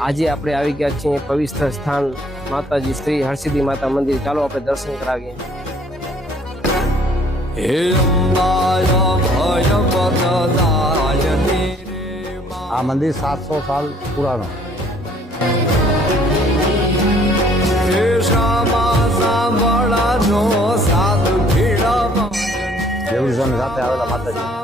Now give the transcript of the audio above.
આજે આપણે આવી ગયા છીએ પવિત્ર સ્થાન માતાજી શ્રી હરસિદ્ધિ માતા મંદિર. ચાલો આપણે દર્શન કરાવીએ. આ મંદિર 700 સાલ પુરાણો. દેવળી સાથે આવેલા માતાજી.